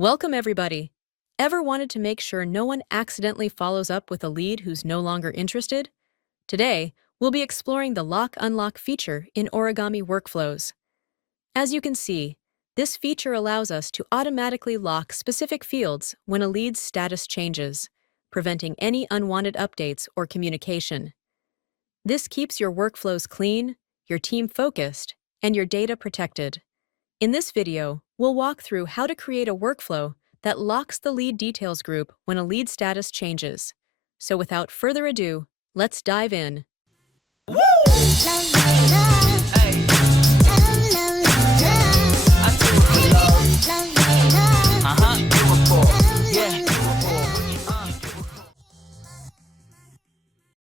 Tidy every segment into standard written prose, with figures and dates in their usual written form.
Welcome, everybody. Ever wanted to make sure no one accidentally follows up with a lead who's no longer interested? Today, we'll be exploring the Lock Unlock feature in Origami workflows. As you can see, this feature allows us to automatically lock specific fields when a lead's status changes, preventing any unwanted updates or communication. This keeps your workflows clean, your team focused, and your data protected. In this video, we'll walk through how to create a workflow that locks the lead details group when a lead status changes. So without further ado, let's dive in.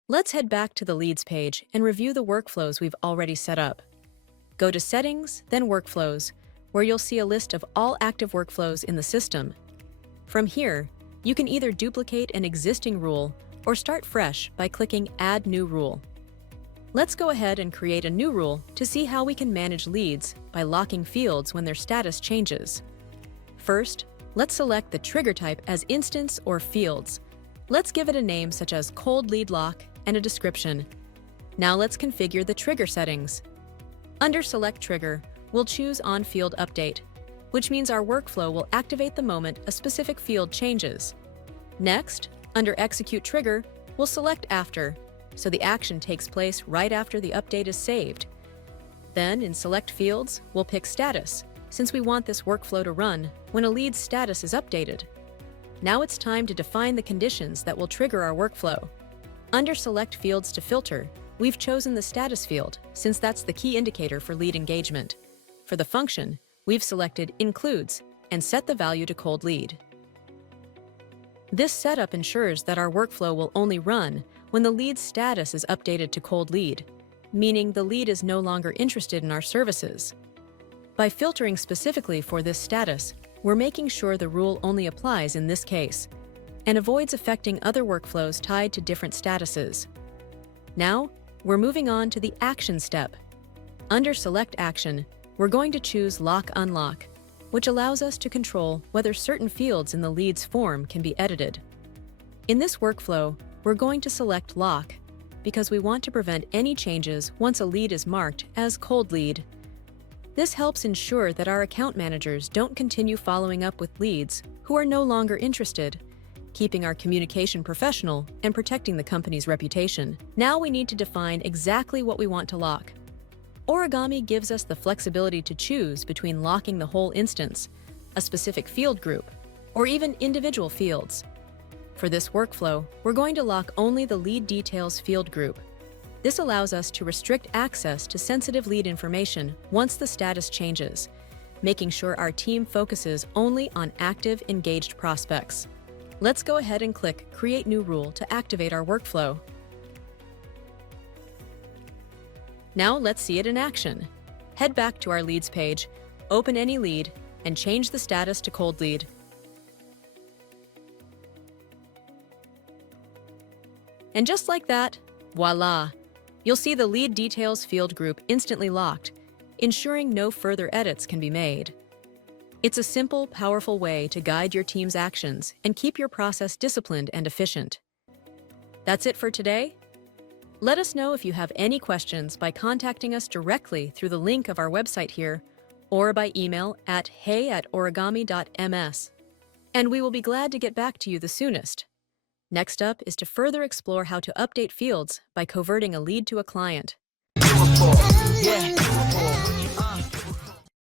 Let's head back to the Leads page and review the workflows we've already set up. Go to Settings, then Workflows, where you'll see a list of all active workflows in the system. From here, you can either duplicate an existing rule or start fresh by clicking Add New Rule. Let's go ahead and create a new rule to see how we can manage leads by locking fields when their status changes. First, let's select the trigger type as instance or fields. Let's give it a name such as Cold Lead Lock and a description. Now let's configure the trigger settings. Under Select Trigger, we'll choose On-Field Update, which means our workflow will activate the moment a specific field changes. Next, under Execute Trigger, we'll select After, so the action takes place right after the update is saved. Then, in Select Fields, we'll pick Status, since we want this workflow to run when a lead's status is updated. Now it's time to define the conditions that will trigger our workflow. Under Select Fields to filter, we've chosen the status field, since that's the key indicator for lead engagement. For the function, we've selected Includes and set the value to Cold Lead. This setup ensures that our workflow will only run when the lead's status is updated to Cold Lead, meaning the lead is no longer interested in our services. By filtering specifically for this status, we're making sure the rule only applies in this case and avoids affecting other workflows tied to different statuses. Now, we're moving on to the Action step. Under Select Action, we're going to choose Lock Unlock, which allows us to control whether certain fields in the lead's form can be edited. In this workflow, we're going to select Lock because we want to prevent any changes once a lead is marked as Cold Lead. This helps ensure that our account managers don't continue following up with leads who are no longer interested, keeping our communication professional and protecting the company's reputation. Now we need to define exactly what we want to lock. Origami gives us the flexibility to choose between locking the whole instance, a specific field group, or even individual fields. For this workflow, we're going to lock only the lead details field group. This allows us to restrict access to sensitive lead information once the status changes, making sure our team focuses only on active, engaged prospects. Let's go ahead and click Create New Rule to activate our workflow. Now let's see it in action. Head back to our Leads page, open any lead, and change the status to Cold Lead. And just like that, voila! You'll see the Lead Details field group instantly locked, ensuring no further edits can be made. It's a simple, powerful way to guide your team's actions and keep your process disciplined and efficient. That's it for today. Let us know if you have any questions by contacting us directly through the link of our website here or by email at hey@origami.ms. And we will be glad to get back to you the soonest. Next up is to further explore how to update fields by converting a lead to a client. Yeah.